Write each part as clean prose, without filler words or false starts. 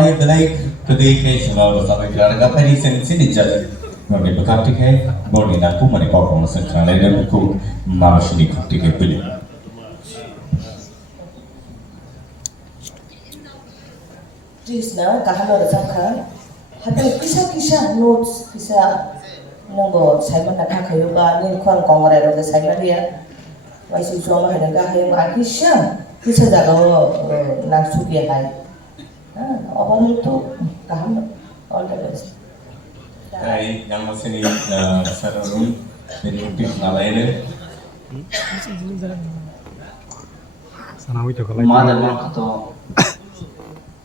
Bahay belai today ke chunau sampai keluarga peri sini jadi. Mungkin berkati ke bodi nak mani kau pun sekarang lagi aku malas ni kati ke beli. Krishna kahalo rasakha hati kisah notes kisah nunggu Simon nak kayu ni kuang kongre roda Simon dia masih cuma ada kayu kisah jago nak suki hai orang itu kahalo all the best. Hai, yang masih ni sarung ini untuk nalayan. Sanawi tu kalau Mother Makato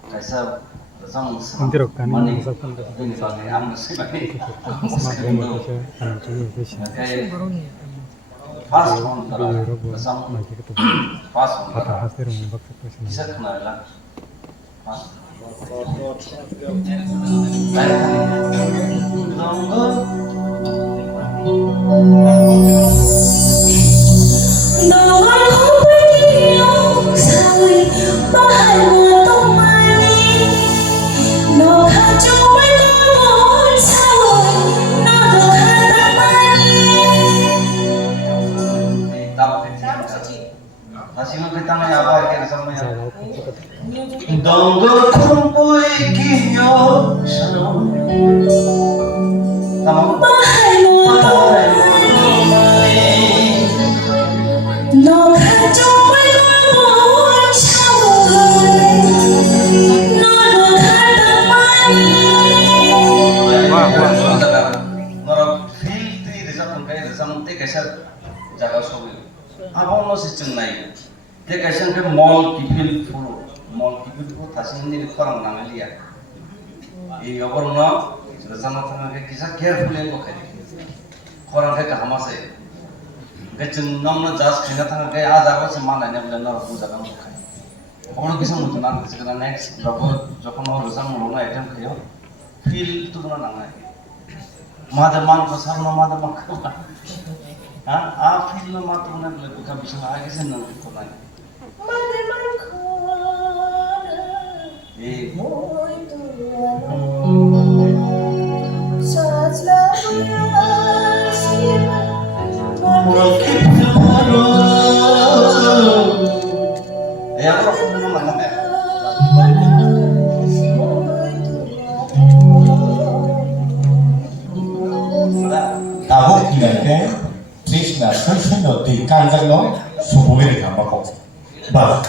Kaisa Zang nanti rokan Money ini misalkan ini soalnya am sekali smart home itu anak cucu bisa fast phone beli kalau robo Zang lagi kita fast phone patah hasil rumah bakso itu bisa kenal lah Hasilnya kita nggak apa kita sama ya. Donggo kumpul kinyo shalom. Tamam. Jaga sobi. Apa lo sih cenai? Dia kasih ke mall kipil full tasing ni kurang nang lihat. Ini orang no, bersama sama ke kisah careful yang kau kurang ke kahama se. Kecil nomor jas kena tengah ke azab se mana ni benar aku jaga nak kai. Orang kisah muncul nang sekarang next berapa jauh orang bersama orang item kaya feel tu mana nang lagi. Madaman kau sama madaman kau. Feel lo matu nang lagi kau bisa lagi se nang kau lagi. Tahu tidak ke? Krishna sesuatu di kanjeng lo, subuhnya di kamar kau. Bah,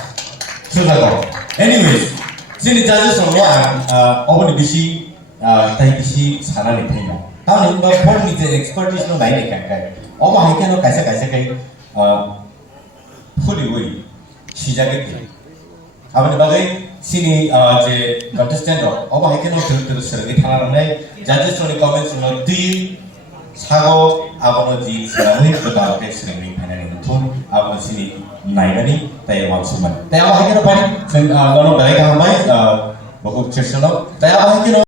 sudah kau. Anyways, sini jadi semua orang bisi, tapi bisi sana ni punya. Tahu ni bapak ni je expertise no lain kan kan. Orang hari kan no kaisa kayak fully way, sijak itu. Apa ni bagai sini je contestant lo, orang hari kan no terus sergi thana ramai. Judges ni comments no di sago apa no di serami betul ke serami mana ni tu, apa sini naikani tapi maksuman. Tapi apa hari kan no paling, kalau no bagai kampai, bagus cerita no. Tapi apa hari kan